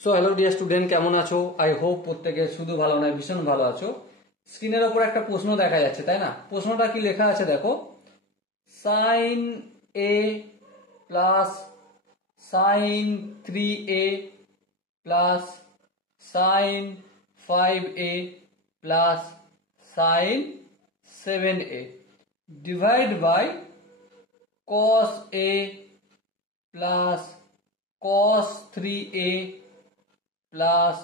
So hello dear student, কেমন আছো? I hope প্রত্যেকে শুধু ভালো নয় ভীষণ ভালো আছো। স্ক্রিনের ওপর একটা প্রশ্ন দেখা যাচ্ছে, তাই না? প্রশ্নটা কি লেখা আছে দেখো, sine A plus sine 3a plus sine 5a plus sine 7a divide by cos a plus cos 3a plus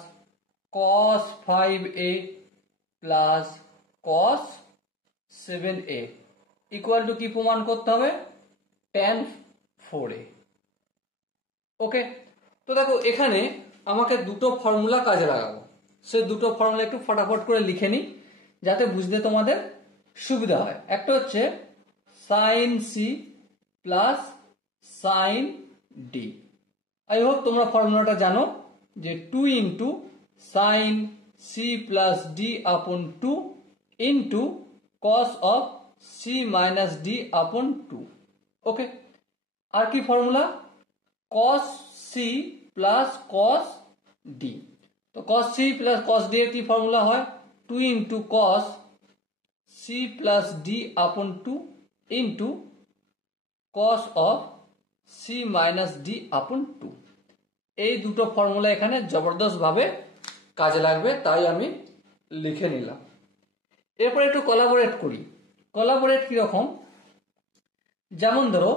cos 5a plus cos 7a equal to কি প্রমাণ করতে হবে? tan 4a। ওকে, তো দেখো এখানে আমাকে দুটো ফর্মুলা কাজে লাগাবো। সে দুটো ফর্মুলা একটু ফটাফট করে লিখে নিই যাতে বুঝতে তোমাদের সুবিধা হয়। একটা হচ্ছে sine C plus sine D. I hope তোমরা ফর্মুলাটা জানো যে 2 into sine C plus D upon 2 into cos of C minus D upon 2। Okay, আর কি formula? Cos C plus cos D. তো cos C plus cos D এর কি formula হয়? 2 into cos C plus D upon 2 into cos of C minus D upon 2। এই দুটো formula এখানে জবরদস্ত ভাবে কাজে লাগবে, তাই আমি লিখে নিলাম। এরপর একটু কোলাবোরেট করি। কোলাবোরেট কিরকম? যেমন ধরো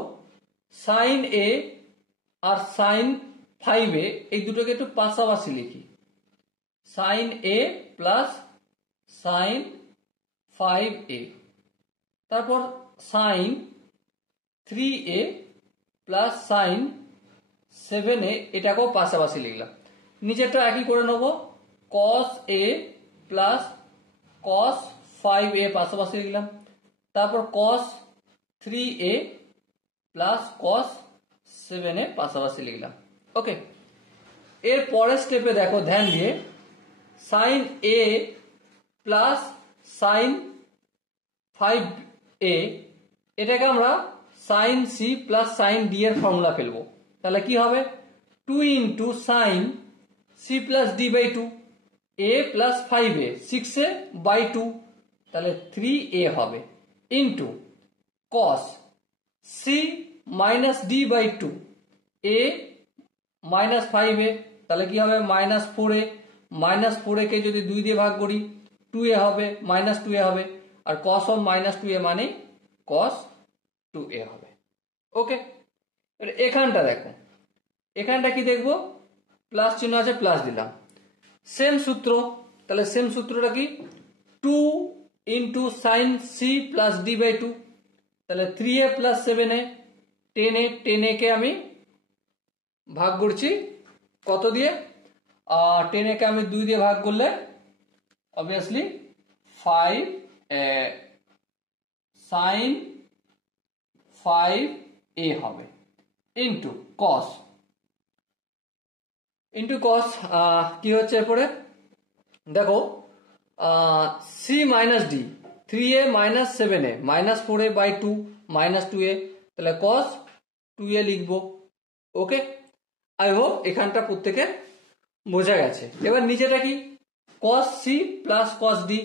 সাইন এ আর সাইন 5a এই দুটোকে একটু পাশাপাশি লিখি। Sign A plus sine 5a, তারপর sign 3a plus sine 7a এটাকেও পাশাপাশি লিখলাম। নিচেরটা একই করে নেব, cos a plus cos 5a পাশাপাশি লিখলাম, তারপর cos 3a plus cos 7a পাশাপাশি লিখলাম। ওকে, এর পরের স্টেপে দেখো ধ্যান দিয়ে, sign a plus sine 5a এটাকে আমরা sine C plus sine D এর ফর্মুলা ফেলবো। তাহলে কি হবে? 2 into sine C plus D by 2, A plus 5a 6a by 2, তাহলে 3a হবে, into cos C minus D by 2, A minus 5a, তাহলে কি হবে? Minus 4a। মাইনাস 4a কে যদি 2 দিয়ে ভাগ করি 2a হবে, মাইনাস 2a হবে, আর কস অফ মাইনাস 2a মানে কস 2a হবে। ওকে, এখানটা দেখো, এখানটা কি দেখবো? প্লাস চিহ্ন আছে, প্লাস দিলাম। সেম সূত্র, তাহলে সেম সূত্রটা কি? 2 into sine C plus D by 2, তাহলে 3a প্লাস 7a, 10a কে আমি ভাগ করছি কত দিয়ে? 10a কে আমি 2 দিয়ে ভাগ করলে অবভিয়াসলি 5 সাইন 5a হবে, ইন্টু কস কি হচ্ছে এরপরে দেখো, C minus D 3a minus 7a minus 4a by 2 minus 2a, তাহলে কস 2a লিখবো। ওকে, আই হোপ এখানটা প্রত্যেকের বোঝা গেছে। এবার নিচেটা কি? Cos C plus cos D.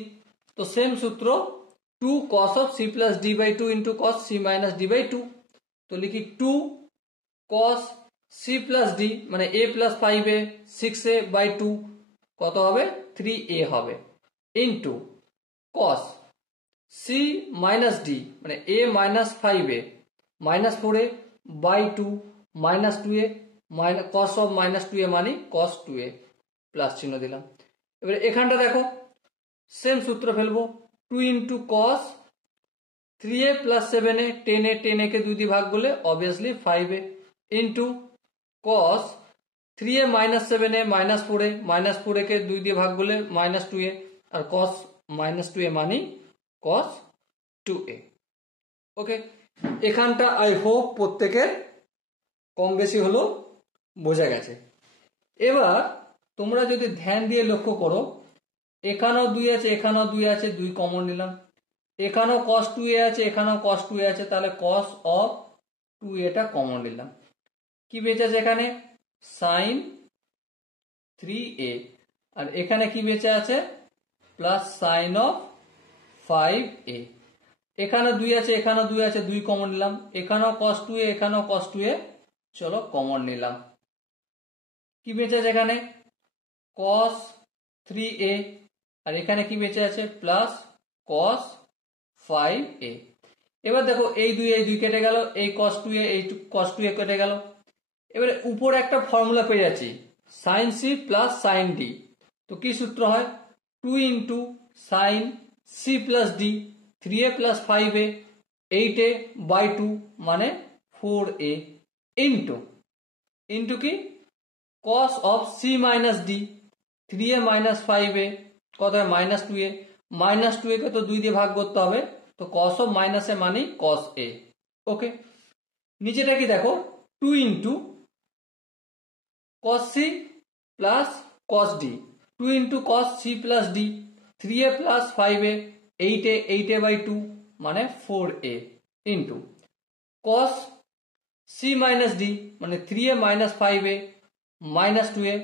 তো সেম সূত্র, 2 cos of c plus d by 2 into cos c minus d by 2, তো লিখি 2 cos c plus d মানে a plus 5a 6a by 2 কত হবে? 3a হবে, into cos c minus d মানে a minus 5a minus 4a by 2 minus 2a minus cos of minus 2a মানে cos 2a, plus চিহ্ন দিলাম। এবারে এখানটা দেখো সেম সূত্র ফেলবো, 2 ইন্টু কস 3a প্লাস 7a, 10a কে 2 দিয়ে ভাগ করলে obviously 5a, into cos 3a minus 7a minus 4a, minus 4a কে 2 দিয়ে ভাগ করলে মাইনাস 2a, আর কস মাইনাস 2a মানে কস 2a। ওকে, এখানটা আই হোপ প্রত্যেকের কম বেশি হলো বোঝা গেছে। এবার তোমরা যদি ধ্যান দিয়ে লক্ষ্য করো, এখানেও 2 আছে, এখানেও 2 আছে, 2 কমন নিলাম, এখানেও cos 2a আছে, এখানেও cos 2a আছে, তাহলে cos অফ 2a টা কমন নিলাম। কি বেঁচে আছে এখানে? সাইন 3a, আর এখানে কি বেঁচে আছে প্লাস সাইন অফ 5a। এখানে 2 আছে, এখানে 2 আছে, 2 কমন নিলাম, এখানেও cos 2a, এখানেও cos 2a, চলো কমন নিলাম। কি বেঁচে আছে এখানে cos 3a, আর এখানে কি বেঁচে আছে প্লাস cos 5a। এবার দেখো এই 2 কেটে গেল, এই cos 2a এই cos 2a কেটে গেল। এবারে উপরে একটা ফর্মুলা পেয়ে যাচ্ছি sin c plus sin d। তো কি সূত্র হয় 2 into sine C plus D, 3a plus 5a, 8a by 2 মানে 4a ইন্টু ইন্টু কি cos of c minus D, 3a minus 5a কত হয় মাইনাস 2a, মাইনাস 2a কে তো 2 দিয়ে ভাগ করতে হবে, তো cos অফ মাইনাস এ মানে cos a। ওকে, নিচেটা কি দেখো 2 into cos c plus cos d, 2 into cos c plus d, 3a plus 5a, 8a by 2 মানে 4a into cos c minus d মানে 3a minus 5a minus 2a,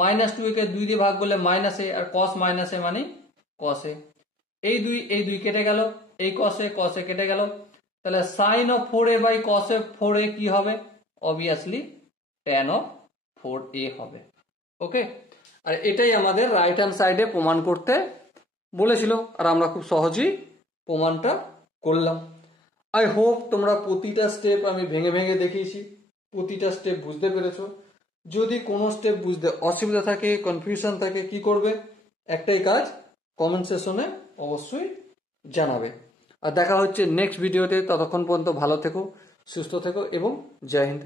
minus 2a কে 2 দিয়ে ভাগ করলে minus a, আর cos minus a মানে cos a। এই 2 কেটে গেল, এই cos a কেটে গেল, তাহলে sin of 4a by cos of 4a কি হবে অবভিয়াসলি tan অফ 4a হবে। ওকে, আর এটাই আমাদের রাইট হ্যান্ড সাইডে প্রমাণ করতে বলেছিল, আর আমরা খুব সহজেই প্রমাণটা করলাম। আই হোপ তোমরা প্রতিটা স্টেপ আমি ভেঙে ভেঙে দেখিয়েছি, প্রতিটা স্টেপ বুঝতে পেরেছো। যদি কোনো স্টেপ বুঝতে অসুবিধা থাকে, কনফিউশন থাকে, কি করবে একটাই কাজ, কমেন্ট সেকশনে অবশ্যই জানাবে। আর দেখা হচ্ছে নেক্সট ভিডিওতে, ততক্ষণ পর্যন্ত ভালো থেকো, সুস্থ থেকো এবং জয় হিন্দ।